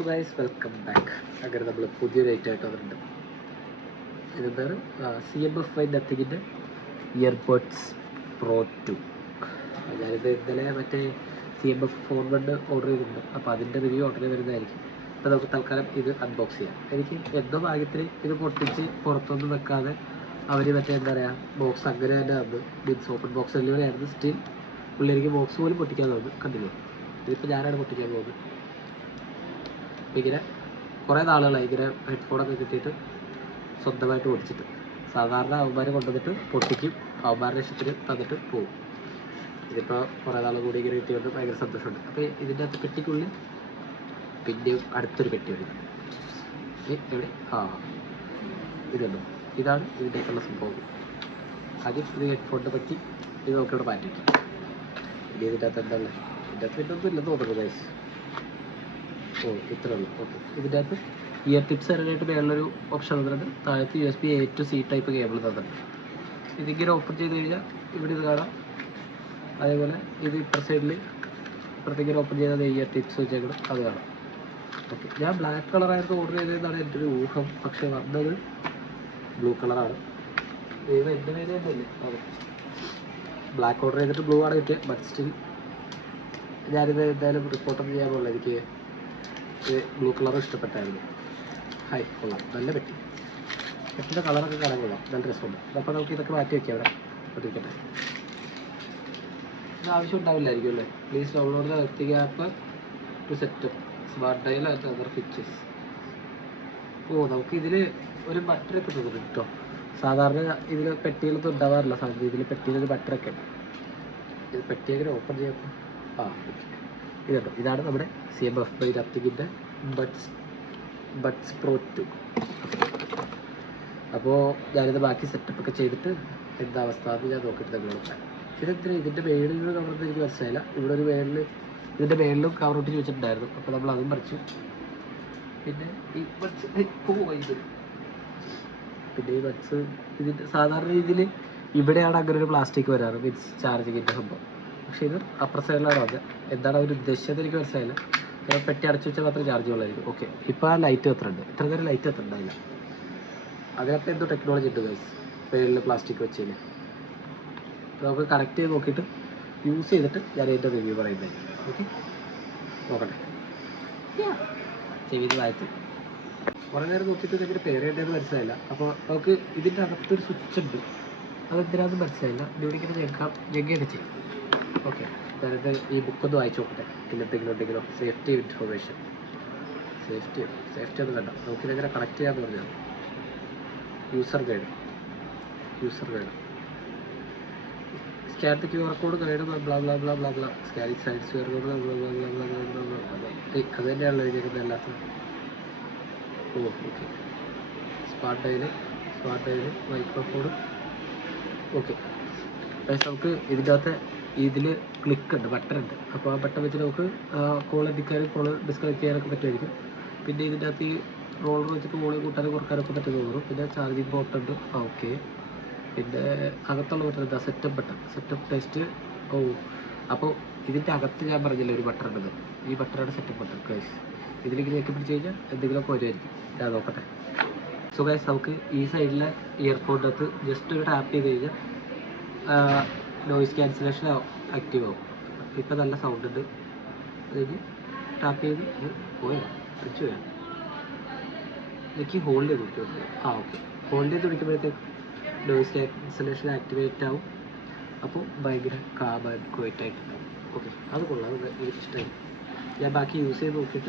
So guys welcome back. അങ്ങനെ നമ്മൾ പുതിയൊരു ഐറ്റം ആയിട്ട് വന്നിട്ടുണ്ട്. ഇതെന്താണ് CMF നത്തിങ്ങിൻ്റെ ഇയർബഡ്സ് പ്രോ 2. ഞാനിത് ഇന്നലെ മറ്റേ CMF ഫോൺ വണ്ട് ഓർഡർ ചെയ്തിട്ടുണ്ട്. അപ്പോൾ അതിൻ്റെ റിവ്യൂ ഉടനെ വരുന്നതായിരിക്കും. അപ്പോൾ നമുക്ക് തൽക്കാലം ഇത് അൺബോക്സ് ചെയ്യാം. എനിക്ക് എന്തോ ഭാഗ്യത്തിന് ഇത് പൊട്ടിച്ച് പുറത്തൊന്നും വെക്കാതെ അവർ മറ്റേ എന്താ പറയുക ബോക്സ് അങ്ങനെ തന്നെ വന്ന് മീൻസ് ഓപ്പൺ ബോക്സ് ഡെലിവറി ആയിരുന്നു. സ്റ്റിൽ പുള്ളിക്ക് ബോക്സ് പോലും പൊട്ടിക്കാൻ തോന്നുന്നു. കണ്ടില്ലേ, ഇതിപ്പോൾ ഞാനാണ് പൊട്ടിക്കാൻ പോകുന്നത്. ഇങ്ങനെ കുറേ നാളുകളായി ഇങ്ങനെ ഹെഡ്ഫോണൊക്കെ കിട്ടിയിട്ട് സ്വന്തമായിട്ട് പൊട്ടിച്ചിട്ട്. സാധാരണ അവന്മാർ കൊണ്ടുവന്നിട്ട് പൊട്ടിക്കും, അവന്മാരുടെ ഇഷ്ടത്തിന് തന്നിട്ട് പോകും. ഇതിപ്പോൾ കുറേ നാൾ കൂടി ഇങ്ങനെ കിട്ടിയത് ഭയങ്കര സന്തോഷമുണ്ട്. അപ്പോൾ ഇതിൻ്റെ അകത്ത് പെട്ടിക്കുള്ളിൽ പിന്നെയും അടുത്തൊരു പെട്ടി വരുന്നത് എവിടെ ഇതുണ്ടോ, ഇതാണ് ഇതിൻ്റെയൊക്കെയുള്ള സംഭവം. ആദ്യം ഇത് ഹെഡ്ഫോണിൻ്റെ പറ്റി ഇത് നമുക്കിവിടെ മാറ്റി വയ്ക്കും. ഇനി ഇതിൻ്റെ അകത്ത് എന്താണ്, ഇതിൻ്റെ അകത്ത് പിന്നെ ഒന്നും ഇല്ലെന്ന് തോന്നുന്നു ഗൈസ്. ഇത്രേ ഉള്ളൂ. ഓക്കെ, ഇതിൻ്റെ അകത്ത് ഇയർ ടിപ്സ് തരാനായിട്ട് മേളിലൊരു ഓപ്ഷൻ തന്നിട്ടുണ്ട്. താഴത്ത് USB A to C type cable തന്നിട്ടുണ്ട്. ഇതിങ്ങനെ ഓപ്പൺ ചെയ്ത് കഴിഞ്ഞാൽ ഇവിടെ ഇത് കാണാം. അതേപോലെ ഇത് ഇപ്പുറ സൈഡിൽ ഇപ്പുറത്തേക്ക് ഓപ്പൺ ചെയ്താൽ ഇയർ ടിപ്സ് വെച്ചേക്കണം, അത് കാണാം. ഓക്കെ, ഞാൻ ബ്ലാക്ക് കളറായിരുന്നു ഓർഡർ ചെയ്തതെന്നാണ് എൻ്റെ ഒരു ഊഹം. പക്ഷേ വന്നത് ബ്ലൂ കളറാണ്. ഇത് എൻ്റെ പേര് തന്നെയല്ലേ? അതെ, ബ്ലാക്ക് ഓർഡർ ചെയ്തിട്ട് ബ്ലൂ ആണ് കിട്ടിയത്. ബട്ട് സ്റ്റിൽ ഞാനിത് എന്തായാലും റിപ്പോർട്ടൊന്നും ചെയ്യാൻ പോകുന്നില്ല. എനിക്ക് ഇത് ബ്ലൂ കളർ ഇഷ്ടപ്പെട്ടായിരുന്നു. ഹായ്, കൊള്ളാം, നല്ല പെട്ടി. പെട്ടിൻ്റെ കളറൊക്കെ കാണാൻ കൊള്ളാം, നല്ല രസമുണ്ട്. അപ്പോൾ നമുക്ക് ഇതൊക്കെ മാറ്റി വയ്ക്കാം അവിടെ ഒട്ടിരിക്കട്ടെ. ഇത് ആവശ്യം ഉണ്ടാവില്ലായിരിക്കും അല്ലേ? Please download the earthing app to set up smart dial and other features. നമുക്ക് ഇതിൽ ഒരു ബട്ടറൊക്കെ തന്നിട്ടുണ്ട് കേട്ടോ. സാധാരണ ഇതിൽ പെട്ടികളൊന്നും ഉണ്ടാവാറില്ല സാധനം. ഇതിൽ പെട്ടിയിലൊരു ബട്ടറൊക്കെ ഉണ്ട്. ഇത് പെട്ടി എങ്ങനെ ഓപ്പൺ ചെയ്യാം? ഇതുണ്ടോ, ഇതാണ് നമ്മുടെ CMF നത്തിങ്ങിൻ്റെ ബഡ്സ് പ്രോ 2. അപ്പോൾ ഞാനിത് ബാക്കി സെറ്റപ്പൊക്കെ ചെയ്തിട്ട് എന്താ അവസ്ഥ എന്ന് ഞാൻ നോക്കിയിട്ട് നിങ്ങളോട് പറയാം. ഇതെന്തിനാ ഇതിൻ്റെ മേളിൽ നിന്ന് കവറൊന്നും എനിക്ക് മനസ്സിലായില്ല. ഇവിടെ ഒരു മേളിൽ ഇതിൻ്റെ മേളിലും കവറോട്ട് ചോദിച്ചിട്ടുണ്ടായിരുന്നു. അപ്പോൾ നമ്മൾ അതും പറിച്ചു. പിന്നെ ഈ ബഡ്സ് പിന്നെ ഈ ബഡ്സ് ഇതിൻ്റെ സാധാരണ രീതിയിൽ ഇവിടെയാണ് അങ്ങനെ ഒരു പ്ലാസ്റ്റിക് വരാറ്, മീൻസ് ചാർജിങ്ങിൻ്റെ സംഭവം. പക്ഷേ ഇത് അപ്പുറ സൈഡിലാണ് വന്നത്. എന്താണ് അവർ ഉദ്ദേശിച്ചത് എനിക്ക് മനസ്സിലായില്ല. കാരണം പെട്ടി അടച്ചു വെച്ചാൽ മാത്രമേ ചാർജ് ഉള്ളായിരിക്കും. ഓക്കെ, ഇപ്പോൾ ആ ലൈറ്റ് എത്രയുണ്ട്, ഇത്ര നേരം ലൈറ്റ് എത്രണ്ടായില്ല. അതിനകത്ത് എന്തോ ടെക്നോളജി ഉണ്ട് ഗൈസ് പേരിൽ പ്ലാസ്റ്റിക് വെച്ചതിന്. നമുക്ക് കണക്ട് ചെയ്ത് നോക്കിയിട്ട് യൂസ് ചെയ്തിട്ട് ഞാൻ അതിൻ്റെ റിവ്യൂ പറയുന്നതായിരിക്കും. ഓക്കെ, നോക്കട്ടെ. ചെവിയിൽ വായിച്ച് കുറേ നേരം നോക്കിയിട്ട് ഇതിൻ്റെ പേര് ചെയ്യേണ്ടതെന്ന് മനസ്സിലായില്ല. അപ്പോൾ നമുക്ക് ഇതിൻ്റെ അകത്തൊരു സ്വിച്ച് ഉണ്ട്, അതെന്തിനാന്ന് മനസ്സിലായില്ല. ഇവിടെ ഇങ്ങനെ ജഗ്ഗയൊക്കെ ചെയ്യും. ഓക്കെ, ഞാനിത് ഈ ബുക്കൊന്ന് വായിച്ചു നോക്കട്ടെ. എന്തെങ്കിലും ഉണ്ടെങ്കിലോ സേഫ്റ്റി ഇൻഫർമേഷൻ. സേഫ്റ്റി ഒന്നും വേണ്ട, നമുക്കിതെങ്ങനെ കണക്ട് ചെയ്യാമെന്ന് പറഞ്ഞാൽ user guide scan the QR code guide blah blah blah blah blah scanning sites QR code blah blah blah blah blah blah. അത് തന്നെയാണല്ലോ എഴുതിയിരിക്കുന്നത് എല്ലാത്തും. Okay, smart dial microphone. Okay, നമുക്ക് ഇതിൻ്റെ അകത്ത് ഇതിൽ ക്ലിക്ക് ഉണ്ട്, ബട്ടൺ ഉണ്ട്. അപ്പോൾ ആ ബട്ടൺ വെച്ച് നമുക്ക് കോൾ എത്തിക്കാനും കോൾ ഡിസ്കണക്ട് ചെയ്യാനൊക്കെ പറ്റുമായിരിക്കും. പിന്നെ ഇതിൻ്റെ അകത്ത് ഈ റോളർ വെച്ചിട്ട് കോൾ കൂട്ടാനും കുറക്കാനൊക്കെ പറ്റും തോന്നുന്നു. പിന്നെ ചാർജിങ് പോർട്ട് ഉണ്ട്. ഓക്കെ, പിന്നെ അകത്തുള്ള ബട്ടൺ എന്താ, സെറ്റപ്പ് ടെസ്റ്റ്. അപ്പോൾ ഇതിൻ്റെ അകത്ത് ഞാൻ പറഞ്ഞില്ല ഒരു ബട്ടൺ ഉണ്ടെന്ന്. ഈ ബട്ടണാണ് സെറ്റപ്പ് ബട്ടൺ ഗൈസ്. ഇതിലേക്ക് ഞെക്കി പിടിച്ച് കഴിഞ്ഞാൽ എന്തെങ്കിലുമൊക്കെ വരുമായിരിക്കും. ഞാൻ നോക്കട്ടെ. സോ ഗൈസ്, നമുക്ക് ഈ സൈഡിലെ ഇയർഫോണിൻ്റെ അകത്ത് ജസ്റ്റ് ഒരു ടാപ്പ് ചെയ്ത് കഴിഞ്ഞാൽ നോയിസ് ക്യാൻസലേഷൻ ആക്റ്റീവ് ആവും. ഇപ്പം നല്ല സൗണ്ട് ഉണ്ട്. അതിന് ടാപ്പ് ചെയ്ത് പോയാൽ തിരിച്ചു പോയാൽ എനിക്ക് ഹോൾഡ് ചെയ്ത് വിളിക്കും. ഓക്കെ, ഹോൾഡ് ചെയ്ത് വിളിക്കുമ്പോഴത്തേക്ക് നോയിസ് ക്യാൻസലേഷൻ ആക്ടിവേറ്റ് ആവും. അപ്പോൾ ഭയങ്കര കാം ആൻഡ് ക്വയറ്റ് ആയിട്ടുണ്ടാവും. ഓക്കെ, അത് കൊള്ളാം, അത് എനിക്ക് ഇഷ്ടമായി. ഞാൻ ബാക്കി യൂസ് ചെയ്ത് നോക്കിയിട്ട്